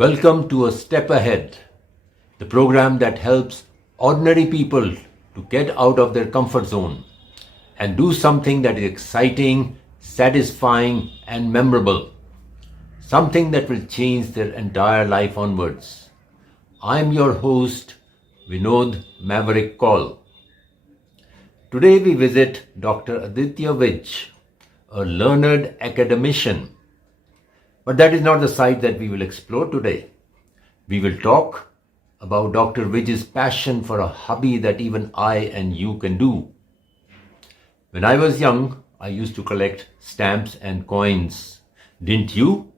Welcome to A Step Ahead, the program that helps ordinary people to get out of their comfort zone and do something that is exciting, satisfying, and memorable. Something that will change their entire life onwards. I'm your host, Vinod Maverick Kaul. Today we visit Dr. Aditya Vij, a learned academician. But that is not the side that we will explore today. We will talk about Dr. Vij's passion for a hobby that even I and you can do. When I was young, I used to collect stamps and coins. Didn't you?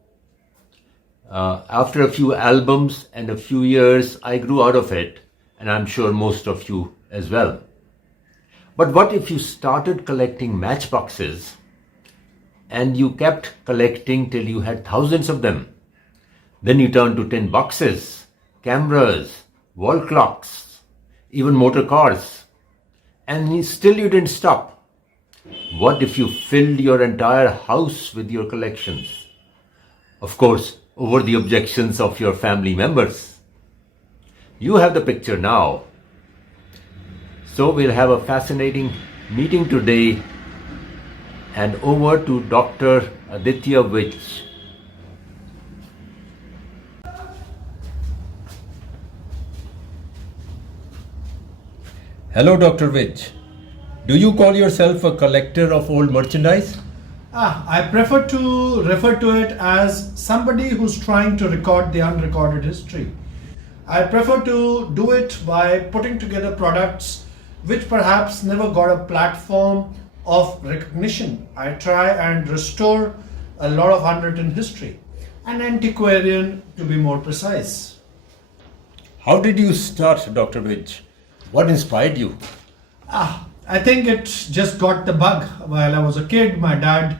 After a few albums and a few years, I grew out of it, and I'm sure most of you as well. But what if you started collecting matchboxes and you kept collecting till you had thousands of them? Then you turned to tin boxes, cameras, wall clocks, even motor cars. And still you didn't stop. What if you filled your entire house with your collections? Of course, over the objections of your family members. You have the picture now. So we'll have a fascinating meeting today, and over to Dr. Aditya Vij. Hello, Dr. Vij. Do you call yourself a collector of old merchandise? I prefer to refer to it as somebody who's trying to record the unrecorded history. I prefer to do it by putting together products which perhaps never got a platform of recognition. I try and restore a lot of unwritten history, an antiquarian to be more precise. How did you start, Dr. Vij? What inspired you? I think it just got the bug. While I was a kid, my dad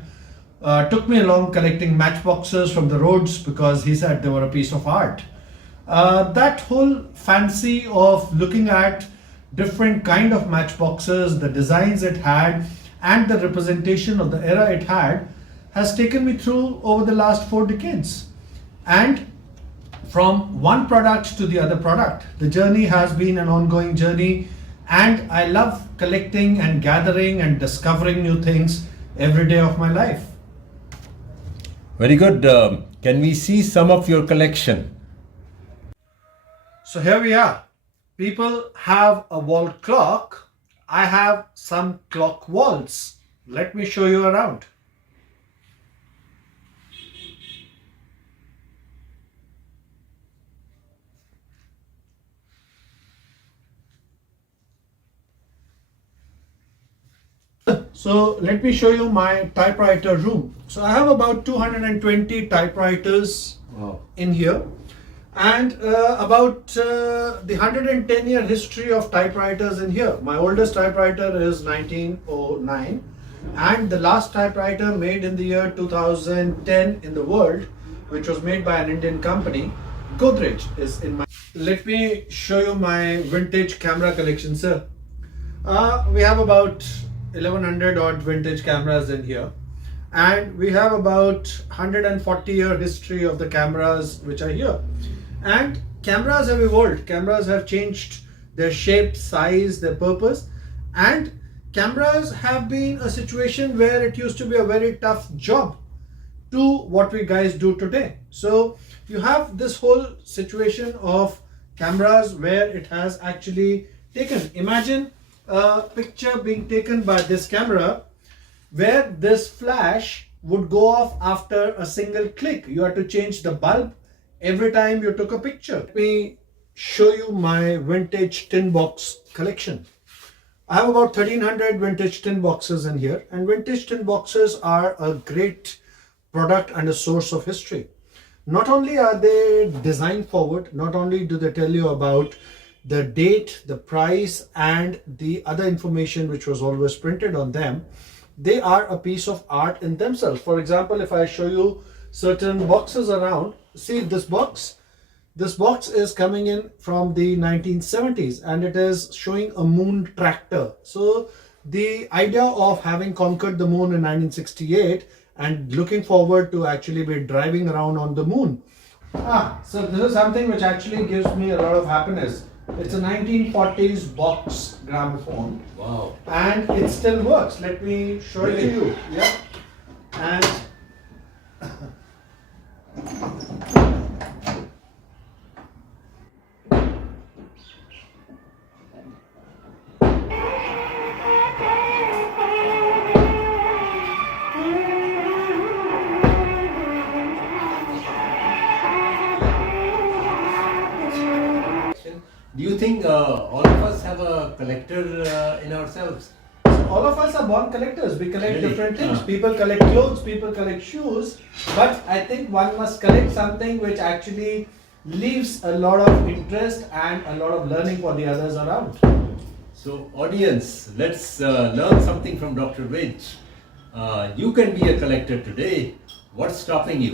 took me along collecting matchboxes from the roads because he said they were a piece of art. That whole fancy of looking at different kind of matchboxes, the designs it had, and the representation of the era it had has taken me through over the last 4 decades. And from one product to the other product, the journey has been an ongoing journey, and I love collecting and gathering and discovering new things every day of my life. Very good. Can we see some of your collection? So here we are. People have a wall clock. I have some clock walls. Let me show you around. So let me show you my typewriter room. So I have about 220 typewriters in here, and about the 110-year history of typewriters in here. My oldest typewriter is 1909, and the last typewriter made in the year 2010 in the world, which was made by an Indian company, Godrej, is in my... Let me show you my vintage camera collection, sir. We have about 1100 odd vintage cameras in here, and we have about 140-year history of the cameras which are here. And cameras have evolved, cameras have changed their shape, size, their purpose, and cameras have been a situation where it used to be a very tough job to what we guys do today. So you have this whole situation of cameras where it has actually taken, imagine a picture being taken by this camera where this flash would go off after a single click. You had to change the bulb every time you took a picture. Let me show you my vintage tin box collection. I have about 1300 vintage tin boxes in here, and vintage tin boxes are a great product and a source of history. Not only are they design forward, not only do they tell you about the date, the price, and the other information which was always printed on them, they are a piece of art in themselves. For example, if I show you certain boxes around, see this box. This box is coming in from the 1970s, and it is showing a moon tractor. So the idea of having conquered the moon in 1968 and looking forward to actually be driving around on the moon So this is something which actually gives me a lot of happiness. It's a 1940s box gramophone. Wow. And it still works. Let me show it to Really? you. Yeah. And Do you think all of us have a collector in ourselves? all of us are born collectors. We collect Really? different things. Ah. People collect clothes, people collect shoes. But I think one must collect something which actually leaves a lot of interest and a lot of learning for the others around. So, audience, let's learn something from Dr. Rich. You can be a collector today. What's stopping you?